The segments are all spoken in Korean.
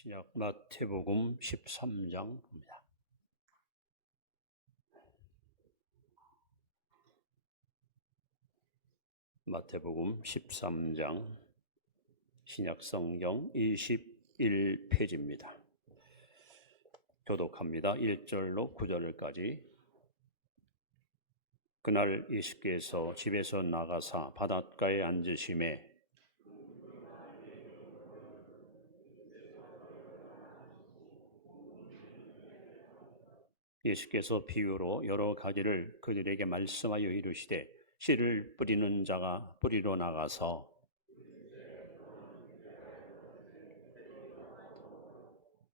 신약 마태복음 13장입니다. 마태복음 13장 신약 성경 21페이지입니다. 교독합니다. 1절로 9절까지. 그날 예수께서 집에서 나가사 바닷가에 앉으심에 예수께서 비유로 여러 가지를 그들에게 말씀하여 이르시되 씨를 뿌리는 자가 뿌리러 나가서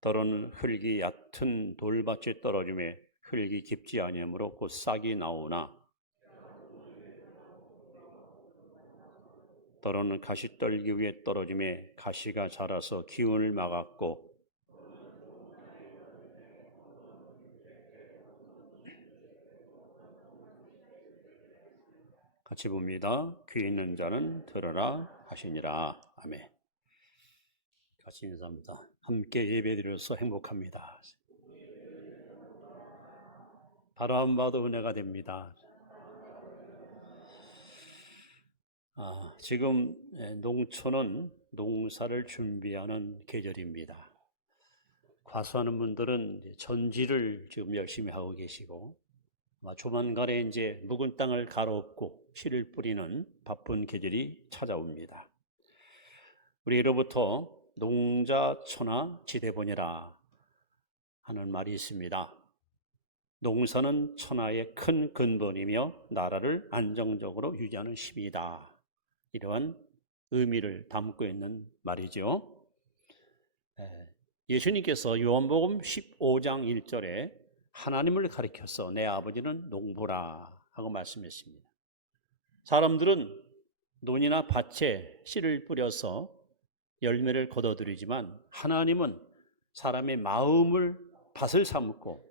더러는 흙이 얕은 돌밭에 떨어지매 흙이 깊지 아니하므로 곧 싹이 나오나 더러는 가시떨기 위에 떨어지매 가시가 자라서 기운을 막았고 같이 봅니다. 귀 있는 자는 들으라 하시니라. 아멘. 같이 인사합니다. 함께 예배드려서 행복합니다. 바라만 봐도 은혜가 됩니다. 지금 농촌은 농사를 준비하는 계절입니다. 과수하는 분들은 전지를 지금 열심히 하고 계시고 조만간에 이제 묵은 땅을 갈아엎고 씨를 뿌리는 바쁜 계절이 찾아옵니다. 우리로부터 농자천하 지대본이라 하는 말이 있습니다. 농사는 천하의 큰 근본이며 나라를 안정적으로 유지하는 힘이다. 이러한 의미를 담고 있는 말이죠. 예수님께서 요한복음 15장 1절에 하나님을 가리켜서 내 아버지는 농부라 하고 말씀했습니다. 사람들은 논이나 밭에 씨를 뿌려서 열매를 거둬들이지만 하나님은 사람의 마음을 밭을 삼고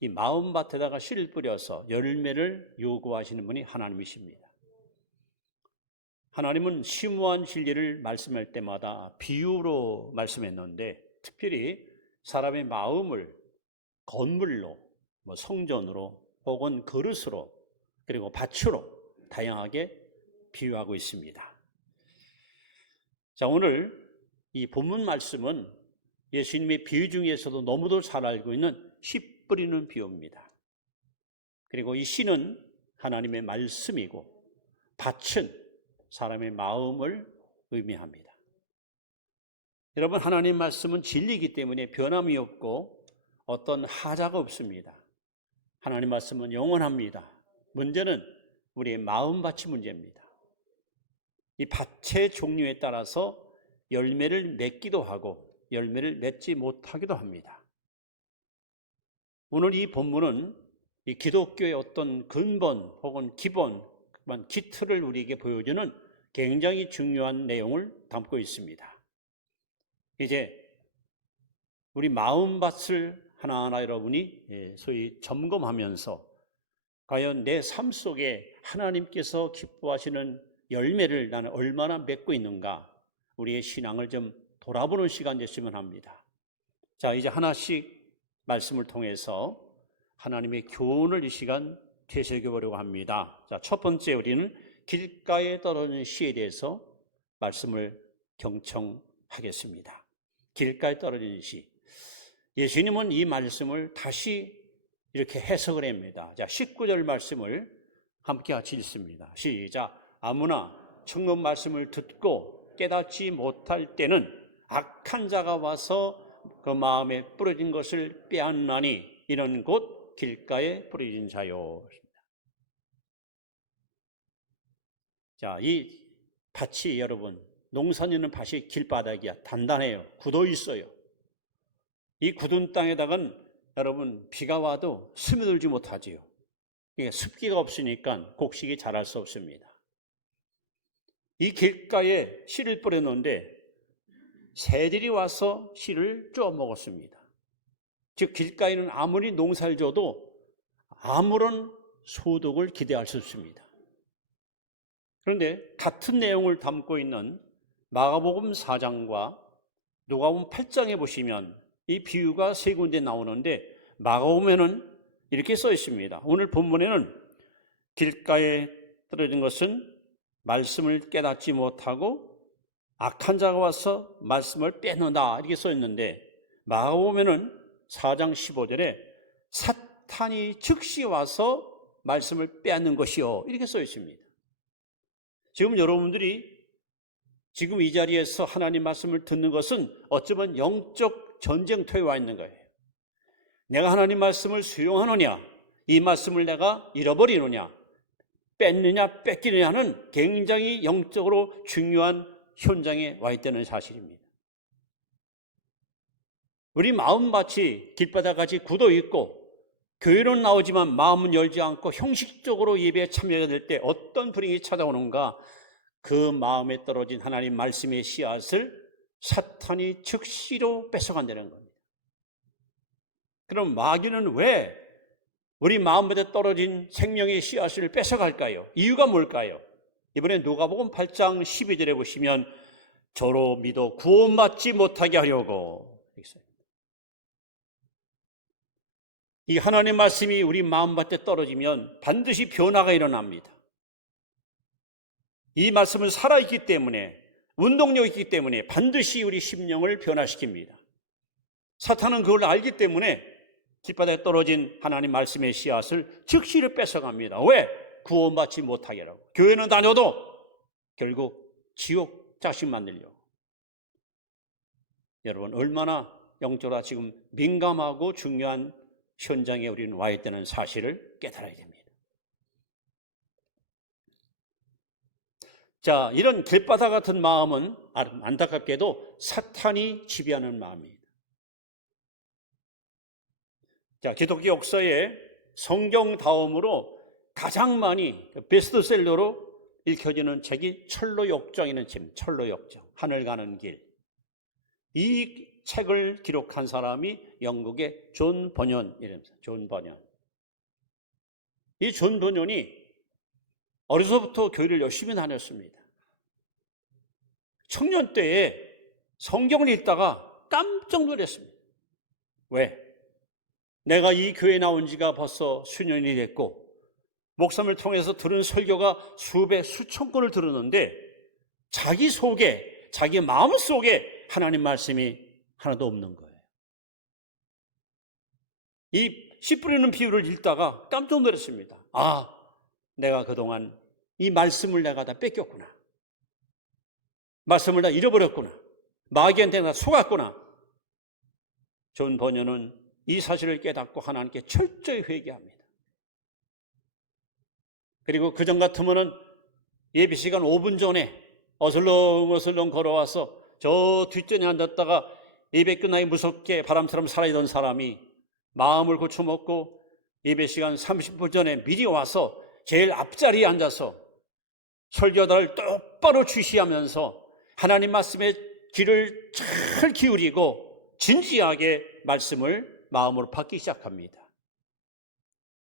이 마음밭에다가 씨를 뿌려서 열매를 요구하시는 분이 하나님이십니다. 하나님은 심오한 진리를 말씀할 때마다 비유로 말씀했는데 특별히 사람의 마음을 건물로, 성전으로 혹은 그릇으로 그리고 밭으로 다양하게 비유하고 있습니다. 자, 오늘 이 본문 말씀은 예수님의 비유 중에서도 너무도 잘 알고 있는 씨 뿌리는 비유입니다. 그리고 이 씨는 하나님의 말씀이고 밭은 사람의 마음을 의미합니다. 여러분, 하나님 말씀은 진리이기 때문에 변함이 없고 어떤 하자가 없습니다. 하나님 말씀은 영원합니다. 문제는 우리의 마음밭이 문제입니다. 이 밭의 종류에 따라서 열매를 맺기도 하고 열매를 맺지 못하기도 합니다. 오늘 이 본문은 이 기독교의 어떤 근본 혹은 기본, 기틀을 우리에게 보여주는 굉장히 중요한 내용을 담고 있습니다. 이제 우리 마음밭을 하나하나 여러분이 소위 점검하면서 과연 내 삶 속에 하나님께서 기뻐하시는 열매를 나는 얼마나 맺고 있는가, 우리의 신앙을 좀 돌아보는 시간 됐으면 합니다. 자, 이제 하나씩 말씀을 통해서 하나님의 교훈을 이 시간 되새겨 보려고 합니다. 자, 첫 번째 우리는 길가에 떨어진 씨에 대해서 말씀을 경청하겠습니다. 길가에 떨어진 씨. 예수님은 이 말씀을 다시 이렇게 해석을 합니다. 자, 19절 말씀을 함께 같이 읽습니다. 시작. 아무나 청론 말씀을 듣고 깨닫지 못할 때는 악한 자가 와서 그 마음에 뿌려진 것을 빼앗나니 이는 곧 길가에 뿌려진 자요. 자, 이 밭이 여러분, 농사짓는 밭이 길바닥이야. 단단해요. 굳어 있어요. 이 굳은 땅에다가는 여러분 비가 와도 스며들지 못하지요. 그러니까 습기가 없으니까 곡식이 자랄 수 없습니다. 이 길가에 씨를 뿌려놓는데 새들이 와서 씨를 쪼아 먹었습니다. 즉 길가에는 아무리 농사를 져도 아무런 소득을 기대할 수 없습니다. 그런데 같은 내용을 담고 있는 마가복음 4장과 누가복음 8장에 보시면 이 비유가 세 군데 나오는데 마가복음에는 이렇게 써 있습니다. 오늘 본문에는 길가에 떨어진 것은 말씀을 깨닫지 못하고 악한 자가 와서 말씀을 빼놓는다 이렇게 써 있는데 마가복음에는 4장 15절에 사탄이 즉시 와서 말씀을 빼앗는 것이요 이렇게 써 있습니다. 지금 여러분들이 지금 이 자리에서 하나님 말씀을 듣는 것은 어쩌면 영적 전쟁터에 와 있는 거예요. 내가 하나님 말씀을 수용하느냐, 이 말씀을 내가 잃어버리느냐, 뺏느냐 뺏기느냐는 굉장히 영적으로 중요한 현장에 와 있다는 사실입니다. 우리 마음밭이 길바닥같이 굳어 있고 교회는 나오지만 마음은 열지 않고 형식적으로 예배에 참여가 될 때 어떤 불행이 찾아오는가, 그 마음에 떨어진 하나님 말씀의 씨앗을 사탄이 즉시로 뺏어간다는 겁니다. 그럼 마귀는 왜 우리 마음에 떨어진 생명의 씨앗을 뺏어갈까요? 이유가 뭘까요? 이번에 누가복음 8장 12절에 보시면 저로 믿어 구원받지 못하게 하려고 있어요. 이 하나님 말씀이 우리 마음밭에 떨어지면 반드시 변화가 일어납니다. 이 말씀은 살아있기 때문에, 운동력이 있기 때문에 반드시 우리 심령을 변화시킵니다. 사탄은 그걸 알기 때문에 길바닥에 떨어진 하나님 말씀의 씨앗을 즉시를 뺏어갑니다. 왜? 구원받지 못하게 하라고. 교회는 다녀도 결국 지옥 자식 만들려고. 여러분, 얼마나 영적으로 지금 민감하고 중요한 현장에 우리는 와 있다는 사실을 깨달아야 됩니다. 자, 이런 길바닥 같은 마음은 안타깝게도 사탄이 지배하는 마음입니다. 자, 기독교 역사에 성경 다음으로 가장 많이 베스트셀러로 읽혀지는 책이 철로역정이라는 책, 철로역정, 하늘 가는 길. 이 책을 기록한 사람이 영국의 존 버년이랍니다. 존 버년. 이 존 버년이 어려서부터 교회를 열심히 다녔습니다. 청년 때에 성경을 읽다가 깜짝 놀랐습니다. 왜? 내가 이 교회에 나온 지가 벌써 수년이 됐고 목사님을 통해서 들은 설교가 수백, 수천 건을 들었는데 자기 속에, 자기 마음 속에 하나님 말씀이 하나도 없는 거예요. 이 씨 뿌리는 비유를 읽다가 깜짝 놀랐습니다. 아, 내가 그동안 이 말씀을 내가 다 뺏겼구나. 말씀을 다 잃어버렸구나. 마귀한테 나 속았구나. 존 버년은 이 사실을 깨닫고 하나님께 철저히 회개합니다. 그리고 그전 같으면은 예배 시간 5분 전에 어슬렁어슬렁 걸어와서 저 뒷전에 앉았다가 예배 끝나기 무섭게 바람처럼 사라지던 사람이 마음을 고쳐먹고 예배 시간 30분 전에 미리 와서 제일 앞자리에 앉아서 설교자를 똑바로 주시하면서 하나님 말씀에 귀를 잘 기울이고 진지하게 말씀을 마음으로 받기 시작합니다.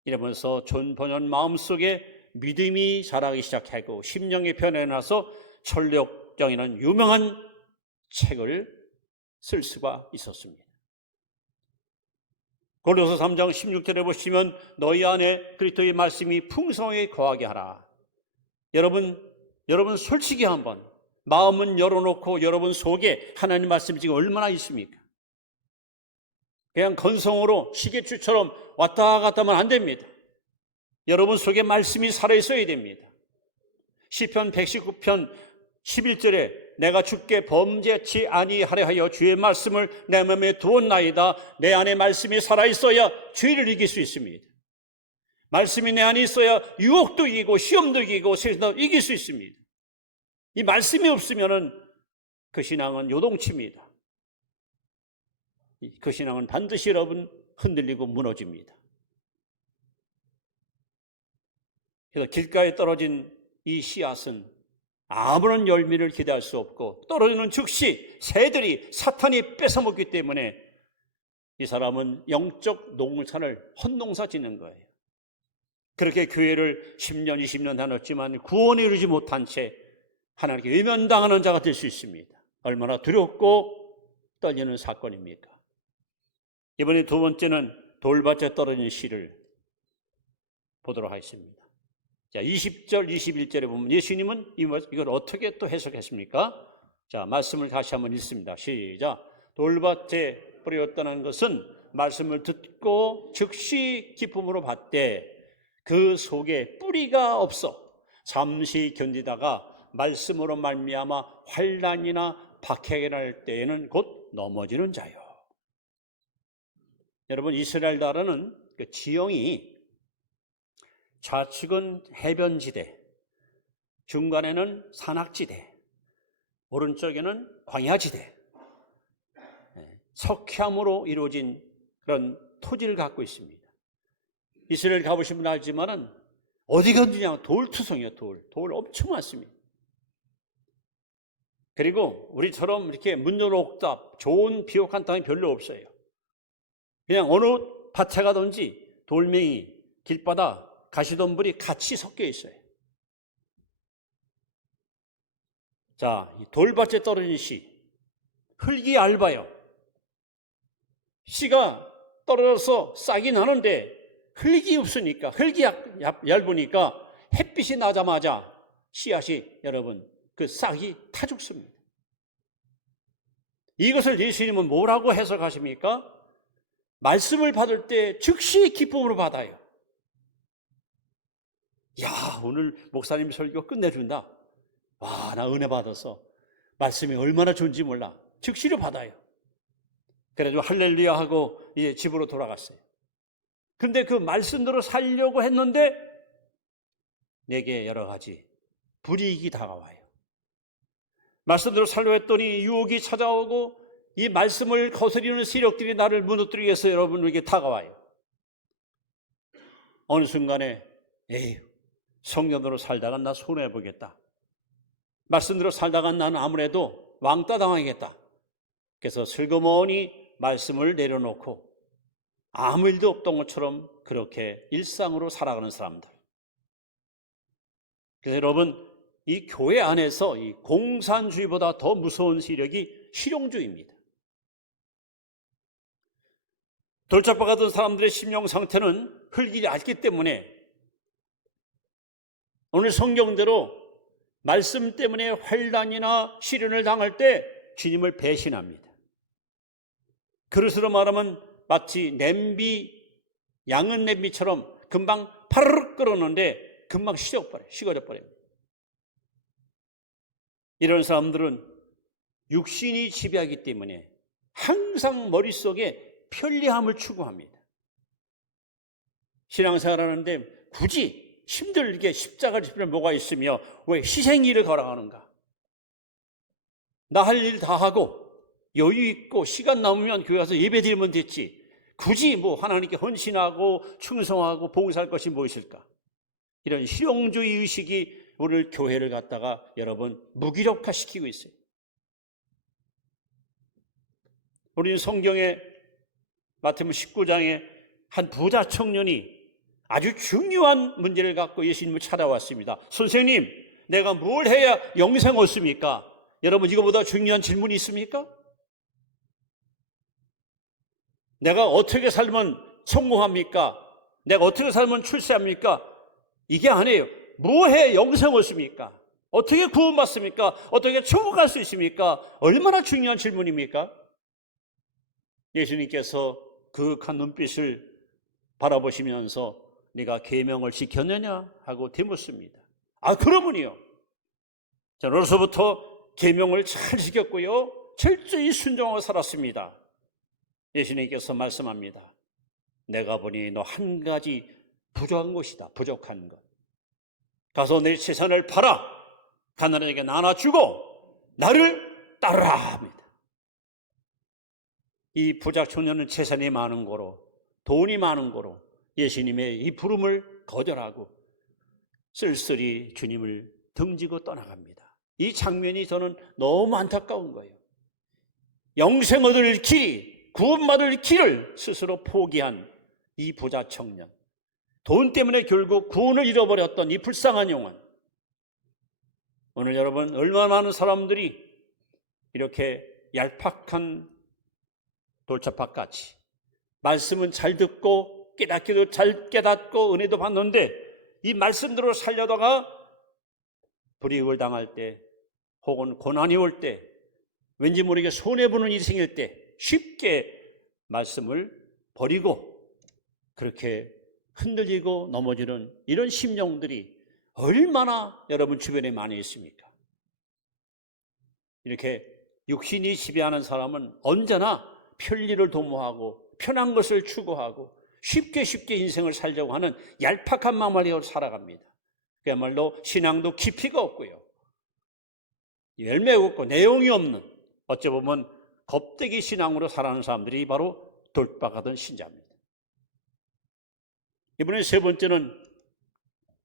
이러면서 존 버년 마음속에 믿음이 자라기 시작하고 심령이 변해나서 철로역정이라는 유명한 책을 쓸 수가 있었습니다. 고린도서 3장 16절에 보시면 너희 안에 그리스도의 말씀이 풍성하게 거하게 하라. 여러분 솔직히 한번 마음은 열어놓고 여러분 속에 하나님 말씀이 지금 얼마나 있습니까? 그냥 건성으로 시계추처럼 왔다 갔다만 안 됩니다. 여러분 속에 말씀이 살아있어야 됩니다. 시편 119편 11절에 내가 주께 범죄치 아니하려 하여 주의 말씀을 내 마음에 두었나이다. 내 안에 말씀이 살아있어야 죄를 이길 수 있습니다. 말씀이 내 안에 있어야 유혹도 이기고 시험도 이기고 세상도 이길 수 있습니다. 이 말씀이 없으면 그 신앙은 요동칩니다. 그 신앙은 반드시 여러분 흔들리고 무너집니다. 그래서 길가에 떨어진 이 씨앗은 아무런 열매를 기대할 수 없고 떨어지는 즉시 새들이 사탄이 뺏어먹기 때문에 이 사람은 영적 농사를 헛농사 짓는 거예요. 그렇게 교회를 10년, 20년 다녔지만 구원에 이르지 못한 채 하나님께 외면당하는 자가 될 수 있습니다. 얼마나 두렵고 떨리는 사건입니까? 이번에 두 번째는 돌밭에 떨어진 씨를 보도록 하겠습니다. 자, 20절, 21절에 보면 예수님은 이걸 어떻게 또 해석했습니까? 자, 말씀을 다시 한번 읽습니다. 시작. 돌밭에 뿌렸다는 것은 말씀을 듣고 즉시 기쁨으로 받되 그 속에 뿌리가 없어 잠시 견디다가 말씀으로 말미암아 환난이나 박해가 날 때에는 곧 넘어지는 자요. 여러분, 이스라엘 나라는 그 지형이 좌측은 해변지대, 중간에는 산악지대, 오른쪽에는 광야지대, 석회암으로 이루어진 그런 토지를 갖고 있습니다. 이스라엘 가보신 분 알지만은 어디 건드냐 돌투성이요. 돌 엄청 많습니다. 그리고 우리처럼 이렇게 문전옥답 좋은 비옥한 땅이 별로 없어요. 그냥 어느 밭에 가든지 돌멩이, 길바닥, 가시덤불이 같이 섞여 있어요. 자, 돌밭에 떨어진 씨, 흙이 얇아요. 씨가 떨어져서 싹이 나는데 흙이 없으니까, 흙이 얇으니까 햇빛이 나자마자 씨앗이 여러분 그 싹이 타 죽습니다. 이것을 예수님은 뭐라고 해석하십니까? 말씀을 받을 때 즉시 기쁨으로 받아요. 야, 오늘 목사님 설교 끝내준다. 와, 나 은혜 받아서 말씀이 얼마나 좋은지 몰라. 즉시로 받아요. 그래도 할렐루야 하고 이제 집으로 돌아갔어요. 근데 그 말씀대로 살려고 했는데 내게 여러 가지 불이익이 다가와요. 말씀대로 살려고 했더니 유혹이 찾아오고 이 말씀을 거스리는 세력들이 나를 무너뜨리기 위해서 여러분에게 다가와요. 어느 순간에 에이, 성령으로 살다가 나 손해보겠다. 말씀대로 살다가 나는 아무래도 왕따 당하겠다. 그래서 슬그머니 말씀을 내려놓고 아무 일도 없던 것처럼 그렇게 일상으로 살아가는 사람들. 그래서 여러분, 이 교회 안에서 이 공산주의보다 더 무서운 세력이 실용주의입니다. 돌짝박았던 사람들의 심령 상태는 흙이 얇기 때문에 오늘 성경대로 말씀 때문에 환난이나 시련을 당할 때 주님을 배신합니다. 그릇으로 말하면 마치 냄비, 양은 냄비처럼 금방 파르륵 끓었는데 금방 식어져 버려요. 이런 사람들은 육신이 지배하기 때문에 항상 머릿속에 편리함을 추구합니다. 신앙생활 하는데 굳이 힘들게 십자가를 질 필요 뭐가 있으며 왜 희생일을 걸어가는가? 나 할 일 다 하고 여유 있고 시간 남으면 교회 가서 예배 드리면 됐지. 굳이 뭐 하나님께 헌신하고 충성하고 봉사할 것이 무엇일까? 이런 실용주의 의식이 오늘 교회를 갖다가 여러분 무기력화시키고 있어요. 우리는 성경에 마태복음 19장에 한 부자 청년이 아주 중요한 문제를 갖고 예수님을 찾아왔습니다. 선생님, 내가 뭘 해야 영생 얻습니까? 여러분, 이거보다 중요한 질문이 있습니까? 내가 어떻게 살면 성공합니까? 내가 어떻게 살면 출세합니까? 이게 아니에요. 뭐 해야 영생 얻습니까? 어떻게 구원받습니까? 어떻게 천국 갈 수 있습니까? 얼마나 중요한 질문입니까? 예수님께서 그윽한 눈빛을 바라보시면서 네가 계명을 지켰느냐 하고 되묻습니다. 아, 그러면요. 저는 어려서부터 계명을 잘 지켰고요. 철저히 순종하고 살았습니다. 예수님께서 말씀합니다. 내가 보니 너 한 가지 부족한 것이다. 부족한 것. 가서 내 재산을 팔아 가난하게 나눠주고 나를 따르라 합니다. 이 부자 청년은 재산이 많은 거로, 돈이 많은 거로 예수님의 이 부름을 거절하고 쓸쓸히 주님을 등지고 떠나갑니다. 이 장면이 저는 너무 안타까운 거예요. 영생 얻을 길, 구원받을 길을 스스로 포기한 이 부자 청년, 돈 때문에 결국 구원을 잃어버렸던 이 불쌍한 영혼. 오늘 여러분, 얼마나 많은 사람들이 이렇게 얄팍한 돌짝밭같이 말씀은 잘 듣고 깨닫기도 잘 깨닫고 은혜도 받는데 이 말씀대로 살려다가 불이익을 당할 때 혹은 고난이 올 때 왠지 모르게 손해보는 일이 생길 때 쉽게 말씀을 버리고 그렇게 흔들리고 넘어지는 이런 심령들이 얼마나 여러분 주변에 많이 있습니까? 이렇게 육신이 지배하는 사람은 언제나 편리를 도모하고 편한 것을 추구하고 쉽게 인생을 살려고 하는 얄팍한 마음을 가지고 살아갑니다. 그야말로 신앙도 깊이가 없고요. 열매가 없고 내용이 없는 어찌 보면 겁대기 신앙으로 살아가는 사람들이 바로 돌박하던 신자입니다. 이번에 세 번째는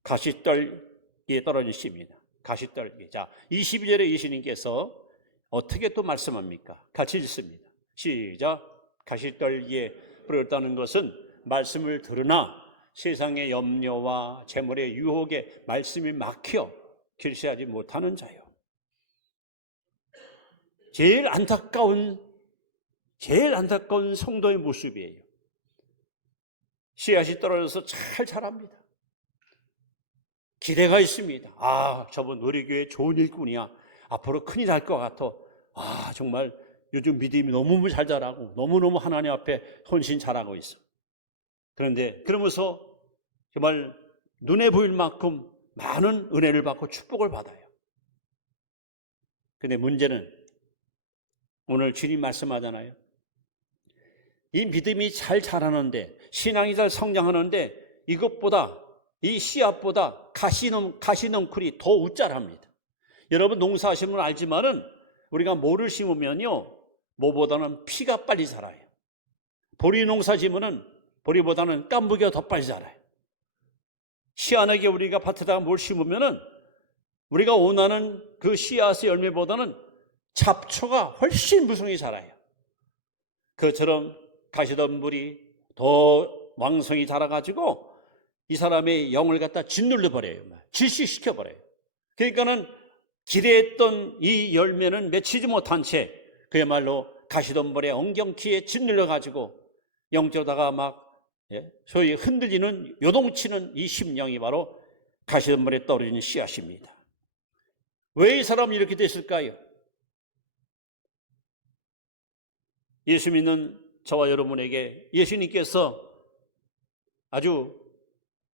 가시떨기에 떨어진 씨입니다. 가시떨기. 자, 22절에 예수님께서 어떻게 또 말씀합니까? 같이 읽습니다. 시작. 가시떨기에 뿌렸다는 것은 말씀을 들으나 세상의 염려와 재물의 유혹에 말씀이 막혀 결실하지 못하는 자요. 제일 안타까운 성도의 모습이에요. 씨앗이 떨어져서 잘 자랍니다. 기대가 있습니다. 아, 저번 우리 교회 좋은 일꾼이야. 앞으로 큰일 날 것 같아. 아, 정말 요즘 믿음이 너무 잘 자라고 너무너무 하나님 앞에 헌신 잘하고 있어. 그런데 그러면서 정말 눈에 보일 만큼 많은 은혜를 받고 축복을 받아요. 그런데 문제는 오늘 주님 말씀하잖아요. 이 믿음이 잘 자라는데 신앙이 잘 성장하는데 이것보다 이 씨앗보다 가시넝쿨이 더 웃자랍니다. 여러분 농사하시는 분 알지만은 우리가 모를 심으면요 모보다는 피가 빨리 자라요. 보리 농사 지으면은 보리보다는 깐부기가 더 빨리 자라요. 희한하게 우리가 밭에다가 뭘 심으면은 우리가 원하는 그 씨앗의 열매보다는 잡초가 훨씬 무성히 자라요. 그처럼 가시덤불이 더 왕성히 자라가지고 이 사람의 영을 갖다 짓눌러 버려요. 질식시켜 버려요. 그러니까는 기대했던 이 열매는 맺히지 못한 채 그야말로 가시덤불의 엉겅퀴에 짓눌려 가지고 영적으로다가 막 소위 흔들리는 요동치는 이 심령이 바로 가시덤불에 떨어지는 씨앗입니다. 왜 이 사람이 이렇게 됐을까요? 예수 믿는 저와 여러분에게 예수님께서 아주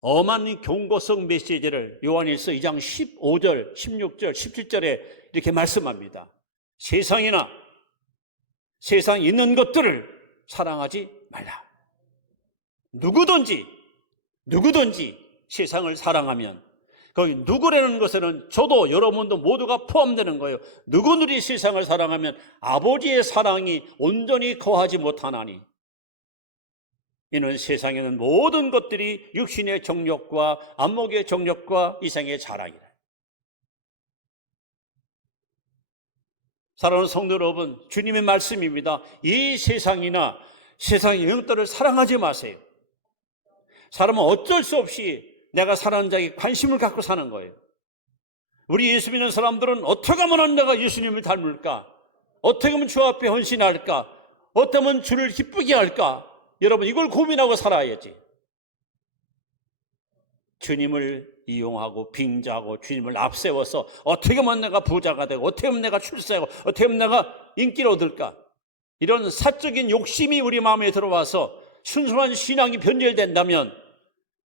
엄한 경고성 메시지를 요한일서 2장 15절, 16절, 17절에 이렇게 말씀합니다. 세상이나 세상에 있는 것들을 사랑하지 말라. 누구든지 세상을 사랑하면 거기 누구라는 것에는 저도 여러분도 모두가 포함되는 거예요. 누구들이 세상을 사랑하면 아버지의 사랑이 온전히 거하지 못하나니 이는 세상에 있는 모든 것들이 육신의 정욕과 안목의 정욕과 이생의 자랑이라. 사랑하는 성도 여러분, 주님의 말씀입니다. 이 세상이나 세상의 영들을 사랑하지 마세요. 사람은 어쩔 수 없이 내가 사랑하는 자에게 관심을 갖고 사는 거예요. 우리 예수 믿는 사람들은 어떻게 하면 내가 예수님을 닮을까? 어떻게 하면 주 앞에 헌신할까? 어떻게 하면 주를 기쁘게 할까? 여러분 이걸 고민하고 살아야지. 주님을 이용하고 빙자하고 주님을 앞세워서 어떻게 하면 내가 부자가 되고 어떻게 하면 내가 출세하고 어떻게 하면 내가 인기를 얻을까? 이런 사적인 욕심이 우리 마음에 들어와서 순수한 신앙이 변질된다면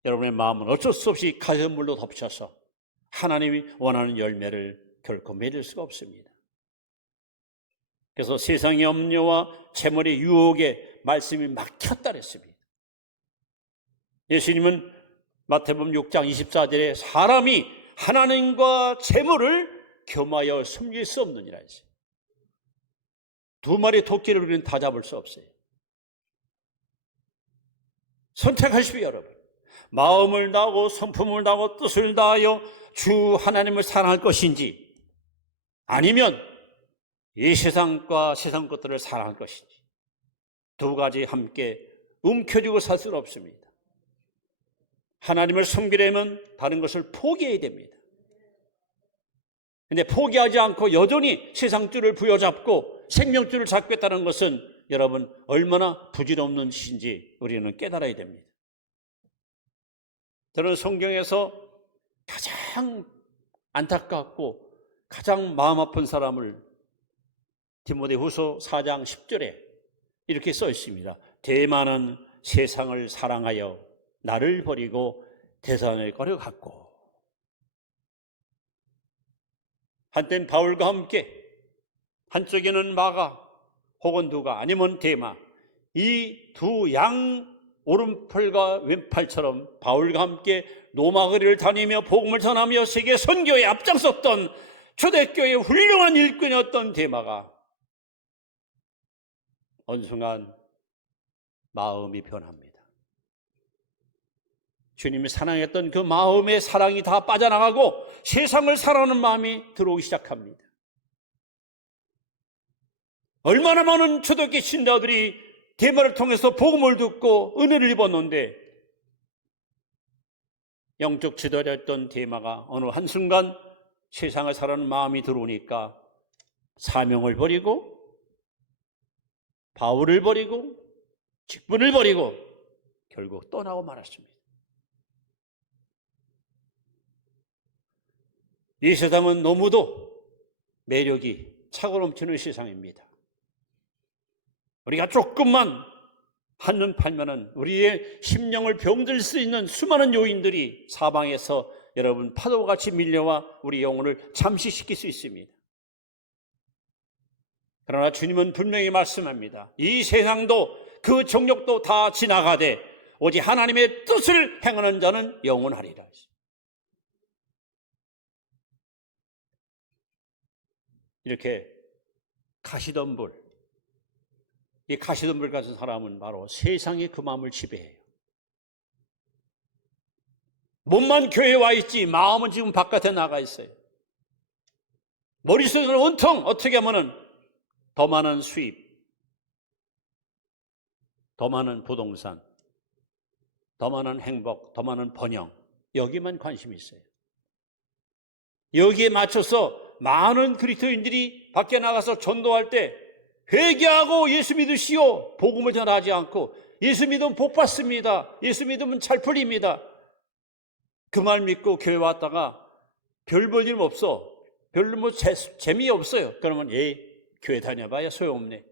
여러분의 마음은 어쩔 수 없이 가시덤불로 덮쳐서 하나님이 원하는 열매를 결코 맺을 수가 없습니다. 그래서 세상의 염려와 재물의 유혹에 말씀이 막혔다 그랬습니다. 예수님은 마태복음 6장 24절에 사람이 하나님과 재물을 겸하여 숨길 수 없느니라 했어요. 두 마리 토끼를 우리는 다 잡을 수 없어요. 선택하십시오, 여러분. 마음을 다하고 성품을 다하고 뜻을 다하여 주 하나님을 사랑할 것인지 아니면 이 세상과 세상 것들을 사랑할 것인지 두 가지 함께 움켜쥐고 살 수는 없습니다. 하나님을 섬기려면 다른 것을 포기해야 됩니다. 그런데 포기하지 않고 여전히 세상줄을 부여잡고 생명줄을 잡겠다는 것은 여러분 얼마나 부질없는 짓인지 우리는 깨달아야 됩니다. 저는 성경에서 가장 안타깝고 가장 마음 아픈 사람을 디모데후서 4장 10절에 이렇게 써 있습니다. 대만은 세상을 사랑하여 나를 버리고 대산을 꺼려갔고. 한땐 바울과 함께 한쪽에는 마가 혹은 누가 아니면 대마, 이 두 양 오른팔과 왼팔처럼 바울과 함께 로마거리를 다니며 복음을 전하며 세계 선교에 앞장섰던 초대교회의 훌륭한 일꾼이었던 대마가 어느 순간 마음이 변합니다. 주님이 사랑했던 그 마음의 사랑이 다 빠져나가고 세상을 사랑하는 마음이 들어오기 시작합니다. 얼마나 많은 초대교회 신자들이 대마를 통해서 복음을 듣고 은혜를 입었는데 영적 지도자였던 대마가 어느 한순간 세상을 사랑하는 마음이 들어오니까 사명을 버리고 바울을 버리고 직분을 버리고 결국 떠나고 말았습니다. 이 세상은 너무도 매력이 차고 넘치는 세상입니다. 우리가 조금만 한눈 팔면은 우리의 심령을 병들 수 있는 수많은 요인들이 사방에서 여러분 파도같이 밀려와 우리 영혼을 잠식시킬 수 있습니다. 그러나 주님은 분명히 말씀합니다. 이 세상도 그 정욕도 다 지나가되 오직 하나님의 뜻을 행하는 자는 영원하리라. 이렇게 가시덤불, 이 가시덤불 같은 사람은 바로 세상이 그 마음을 지배해요. 몸만 교회에 와 있지 마음은 지금 바깥에 나가 있어요. 머릿속에는 온통 어떻게 하면은 더 많은 수입, 더 많은 부동산, 더 많은 행복, 더 많은 번영, 여기만 관심이 있어요. 여기에 맞춰서 많은 그리스도인들이 밖에 나가서 전도할 때 회개하고 예수 믿으시오 복음을 전하지 않고 예수 믿으면 복 받습니다, 예수 믿으면 잘 풀립니다, 그 말 믿고 교회 왔다가 별 볼 일 없어, 별로 뭐 재미없어요. 그러면 교회 다녀봐야 소용없네.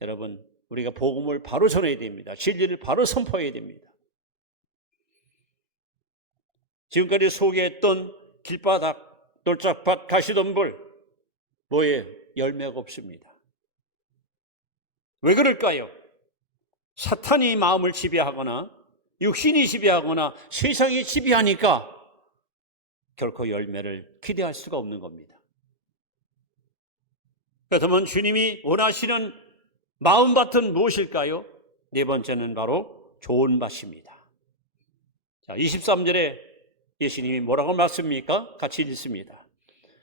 여러분 우리가 복음을 바로 전해야 됩니다. 진리를 바로 선포해야 됩니다. 지금까지 소개했던 길바닥, 돌짝밭, 가시덤불 뭐예요? 열매가 없습니다. 왜 그럴까요? 사탄이 마음을 지배하거나 육신이 지배하거나 세상이 지배하니까 결코 열매를 기대할 수가 없는 겁니다. 그렇다면 주님이 원하시는 마음밭은 무엇일까요? 네 번째는 바로 좋은 밭입니다. 자, 23절에 예수님이 뭐라고 말씀입니까? 같이 읽습니다.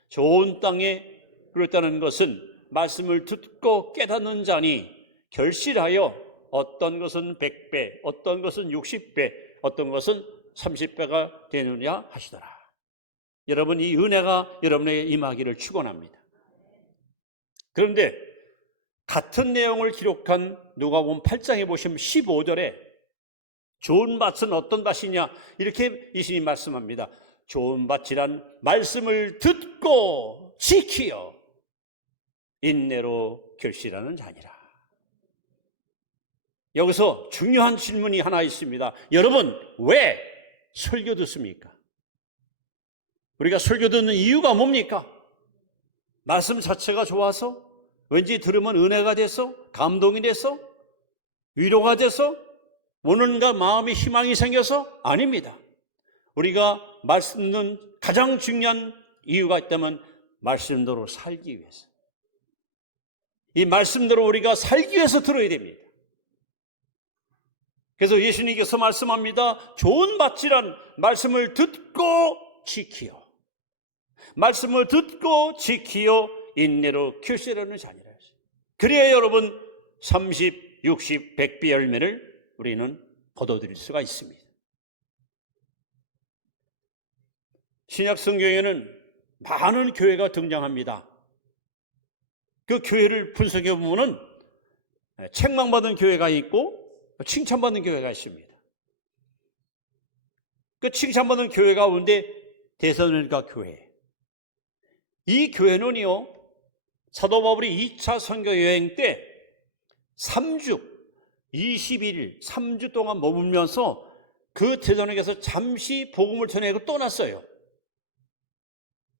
좋은 땅에 그렇다는 것은 말씀을 듣고 깨닫는 자니 결실하여 어떤 것은 100배, 어떤 것은 60배, 어떤 것은 30배가 되느냐 하시더라. 여러분 이 은혜가 여러분에게 임하기를 축원합니다. 그런데 같은 내용을 기록한 누가복음 8장에 보시면 15절에 좋은 밭은 어떤 밭이냐 이렇게 예수님이 말씀합니다. 좋은 밭이란 말씀을 듣고 지키어 인내로 결실하는 자니라. 여기서 중요한 질문이 하나 있습니다. 여러분 왜 설교 듣습니까? 우리가 설교 듣는 이유가 뭡니까? 말씀 자체가 좋아서? 왠지 들으면 은혜가 돼서? 감동이 돼서? 위로가 돼서? 뭔가 마음에 희망이 생겨서? 아닙니다. 우리가 말씀 듣는 가장 중요한 이유가 있다면 말씀대로 살기 위해서. 이 말씀대로 우리가 살기 위해서 들어야 됩니다. 그래서 예수님께서 말씀합니다. 좋은 밭이란 말씀을 듣고 지키어. 말씀을 듣고 지키어 인내로 결실하는 자니라. 그래야 여러분 30, 60, 100배 열매를 우리는 거둬들일 수가 있습니다. 신약 성경에는 많은 교회가 등장합니다. 그 교회를 분석해 보면 책망받은 교회가 있고 칭찬받는 교회가 있습니다. 그 칭찬받는 교회 가운데 데살로니가 교회. 이 교회는요, 사도 바울이 2차 선교 여행 때 3주, 21일, 3주 동안 머물면서 그 데살로니가에서 잠시 복음을 전하고 떠났어요.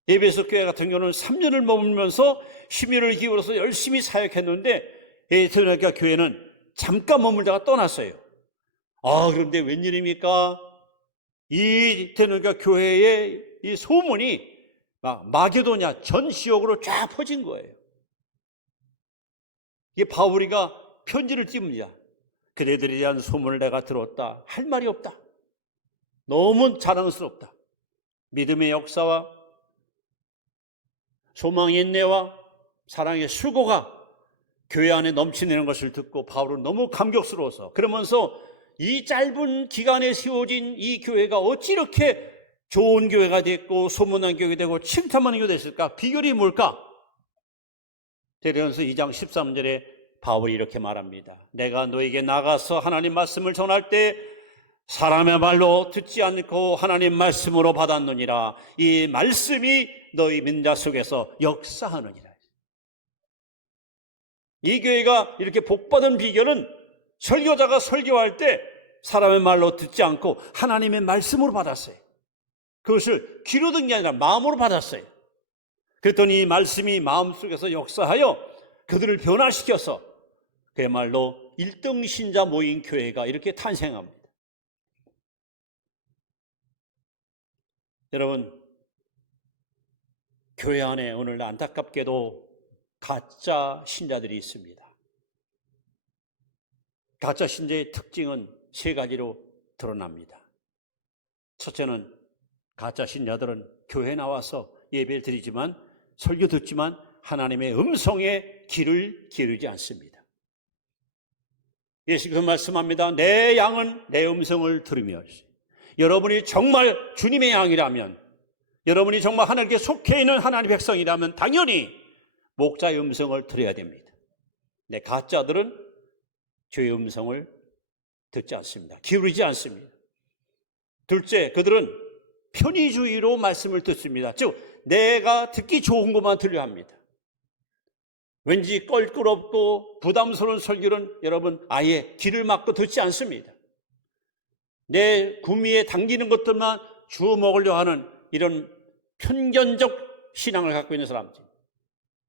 에베소 교회 같은 경우는 3년을 머물면서 심혈을 기울여서 열심히 사역했는데 데살로니가 교회는 잠깐 머물다가 떠났어요. 그런데 웬일입니까? 이 데살로니가 교회의 이 소문이 마게도냐 전 지역으로 쫙 퍼진 거예요. 이게 바울이가 편지를 띄웁니다. 그대들에 대한 소문을 내가 들었다. 할 말이 없다. 너무 자랑스럽다. 믿음의 역사와 소망의 인내와 사랑의 수고가 교회 안에 넘치는 것을 듣고 바울은 너무 감격스러워서, 그러면서 이 짧은 기간에 세워진 이 교회가 어찌 이렇게 좋은 교회가 됐고 소문난 교회가 되고 칭찬받는 교회가 됐을까? 비결이 뭘까? 데살로니가서 2장 13절에 바울이 이렇게 말합니다. 내가 너에게 나가서 하나님 말씀을 전할 때 사람의 말로 듣지 않고 하나님 말씀으로 받았느니라. 이 말씀이 너희 민자 속에서 역사하느니라. 이 교회가 이렇게 복받은 비결은 설교자가 설교할 때 사람의 말로 듣지 않고 하나님의 말씀으로 받았어요. 그것을 귀로 듣는 게 아니라 마음으로 받았어요. 그랬더니 이 말씀이 마음속에서 역사하여 그들을 변화시켜서 그야말로 1등 신자 모인 교회가 이렇게 탄생합니다. 여러분, 교회 안에 오늘 안타깝게도 가짜 신자들이 있습니다. 가짜 신자의 특징은 3가지로 드러납니다. 첫째는 가짜 신자들은 교회에 나와서 예배를 드리지만 설교 듣지만 하나님의 음성에 귀를 기울이지 않습니다. 예수께서 말씀합니다. 내 양은 내 음성을 들으며, 여러분이 정말 주님의 양이라면, 여러분이 정말 하나님께 속해 있는 하나님의 백성이라면 당연히 목자의 음성을 들어야 됩니다. 근데 가짜들은 주의 음성을 듣지 않습니다. 기울이지 않습니다. 둘째, 그들은 편의주의로 말씀을 듣습니다. 즉 내가 듣기 좋은 것만 들려 합니다. 왠지 껄끄럽고 부담스러운 설교는 여러분 아예 귀를 막고 듣지 않습니다. 내 구미에 당기는 것들만 주워 먹으려 하는 이런 편견적 신앙을 갖고 있는 사람들.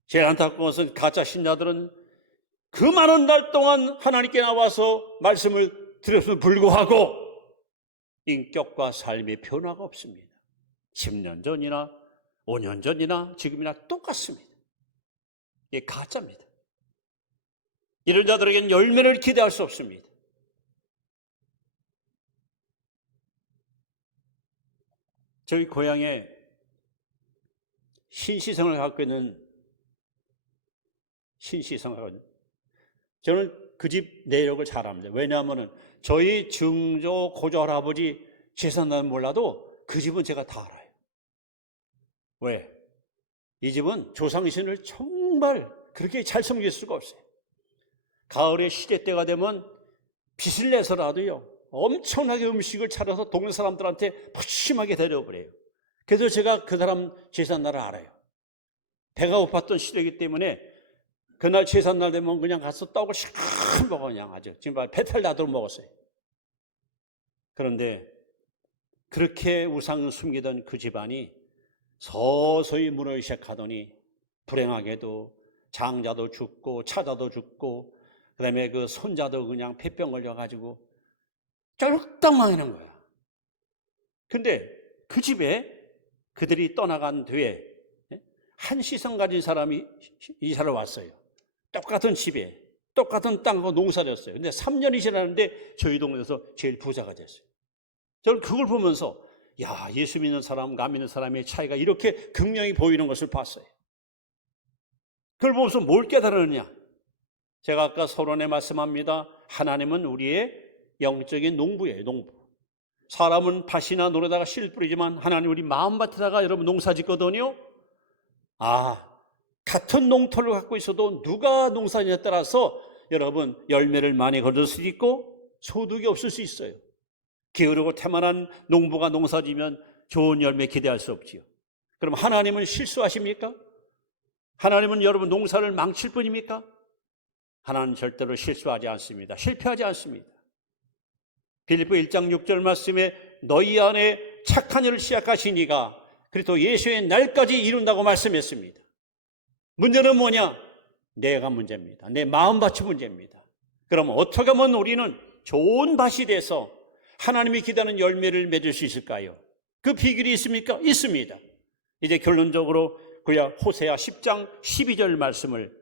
제일 안타까운 것은 가짜 신자들은 그 많은 날 동안 하나님께 나와서 말씀을 들었음에도 불구하고 인격과 삶의 변화가 없습니다. 10년 전이나 5년 전이나 지금이나 똑같습니다. 이게 가짜입니다. 이런 자들에게는 열매를 기대할 수 없습니다. 저희 고향에 신시성을 갖고 있는 저는 그 집 내력을 잘 압니다. 왜냐하면 저희 증조 고조 할아버지 재산은 몰라도 그 집은 제가 다 알아요. 왜? 이 집은 조상신을 정말 그렇게 잘 섬길 수가 없어요. 가을에 시제 때가 되면 빚을 내서라도요 엄청나게 음식을 차려서 동네 사람들한테 푸짐하게 데려버려요. 그래서 제가 그 사람 제삿날을 알아요. 배가 고팠던 시대이기 때문에 그날 제삿날 되면 그냥 가서 떡을 시큰 먹어 그냥 아주 정말 배탈 나도록 먹었어요. 그런데 그렇게 우상을 숨기던 그 집안이 서서히 무너지기 시작하더니 불행하게도 장자도 죽고 차자도 죽고 그다음에 그 손자도 그냥 폐병 걸려가지고 쫄딱 망하는 거야. 근데 그 집에 그들이 떠나간 뒤에 한 시성 가진 사람이 이사를 왔어요. 똑같은 집에 똑같은 땅하고 농사를 했어요. 근데 3년이 지났는데 저희 동네에서 제일 부자가 됐어요. 저는 그걸 보면서 야, 예수 믿는 사람과 안 믿는 사람의 차이가 이렇게 극명히 보이는 것을 봤어요. 그걸 보면서 뭘 깨달았느냐? 제가 아까 서론에 말씀합니다. 하나님은 우리의 영적인 농부예요. 농부. 사람은 밭이나 논에다가 씨 뿌리지만 하나님 우리 마음밭에다가 여러분 농사 짓거든요. 같은 농토를 갖고 있어도 누가 농사지냐에 따라서 여러분 열매를 많이 거둘 수 있고 소득이 없을 수 있어요. 게으르고 태만한 농부가 농사지면 좋은 열매 기대할 수 없지요. 그럼 하나님은 실수하십니까? 하나님은 여러분 농사를 망칠 뿐입니까? 하나님은 절대로 실수하지 않습니다. 실패하지 않습니다. 빌립보 1장 6절 말씀에 너희 안에 착한 일을 시작하신 이가 그리스도 예수의 날까지 이룬다고 말씀했습니다. 문제는 뭐냐? 내가 문제입니다. 내 마음밭이 문제입니다. 그럼 어떻게 하면 우리는 좋은 밭이 돼서 하나님이 기다리는 열매를 맺을 수 있을까요? 그 비결이 있습니까? 있습니다. 이제 결론적으로 그야 호세아 10장 12절 말씀을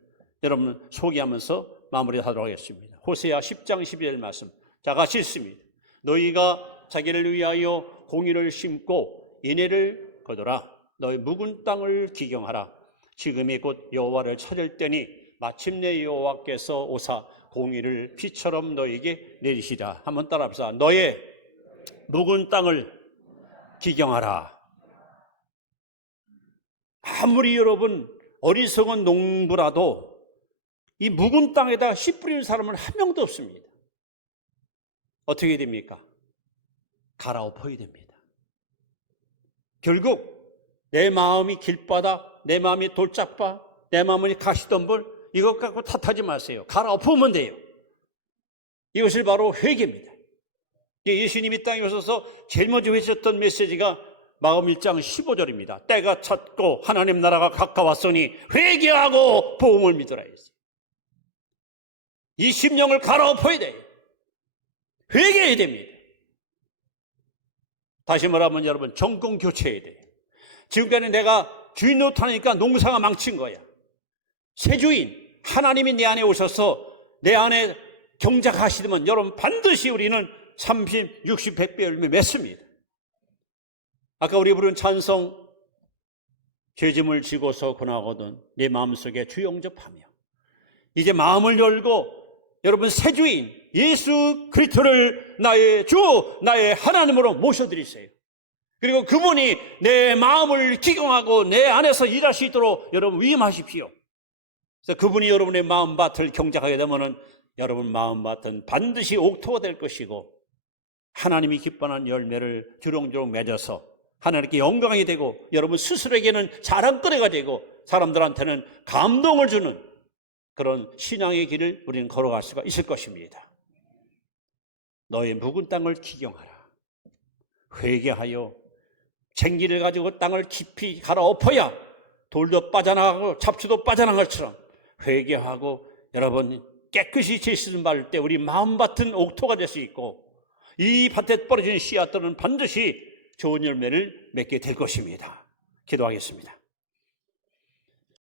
여러분 소개하면서 마무리하도록 하겠습니다. 호세아 10장 12절 말씀 자 같이 읽습니다. 너희가 자기를 위하여 공의를 심고 인애를 거두라. 너희 묵은 땅을 기경하라. 지금이 곧 여호와를 찾을 때니 마침내 여호와께서 오사 공의를 비처럼 너희에게 내리시라. 한번 따라합시다. 너의 묵은 땅을 기경하라. 아무리 여러분 어리석은 농부라도 이 묵은 땅에다 씨 뿌리는 사람은 한 명도 없습니다. 어떻게 됩니까? 갈아엎어야 됩니다. 결국 내 마음이 길바닥, 내 마음이 돌짝바, 내 마음이 가시덤불 이것 갖고 탓하지 마세요. 갈아엎으면 돼요. 이것을 바로 회개입니다. 예수님이 땅에 오셔서 제일 먼저 외쳤던 메시지가 마음 1장 15절입니다. 때가 찼고 하나님 나라가 가까웠으니 회개하고 복음을 믿으라 했어요. 이 심령을 갈아엎어야 돼요. 회개해야 됩니다. 다시 말하면 여러분 정권 교체해야 돼요. 지금까지 내가 주인 노릇하니까 농사가 망친 거야. 새 주인 하나님이 내 안에 오셔서 내 안에 경작하시면 여러분 반드시 우리는 30, 60, 100배 열매 맺습니다. 아까 우리 부른 찬송 죄짐을 지고서 권하거든 내 마음속에 주 영접하며 이제 마음을 열고 여러분 새 주인 예수 그리스도를 나의 주 나의 하나님으로 모셔드리세요. 그리고 그분이 내 마음을 기경하고 내 안에서 일할 수 있도록 여러분 위임하십시오. 그래서 그분이 여러분의 마음밭을 경작하게 되면 여러분 마음밭은 반드시 옥토가 될 것이고 하나님이 기뻐하는 열매를 주렁주렁 맺어서 하나님께 영광이 되고 여러분 스스로에게는 자랑거리가 되고 사람들한테는 감동을 주는 그런 신앙의 길을 우리는 걸어갈 수가 있을 것입니다. 너의 묵은 땅을 기경하라. 회개하여 쟁기를 가지고 땅을 깊이 갈아엎어야 돌도 빠져나가고 잡초도 빠져나간 것처럼 회개하고 여러분 깨끗이 씻음 바를 때 우리 마음밭은 옥토가 될 수 있고 이 밭에 떨어진 씨앗들은 반드시 좋은 열매를 맺게 될 것입니다. 기도하겠습니다.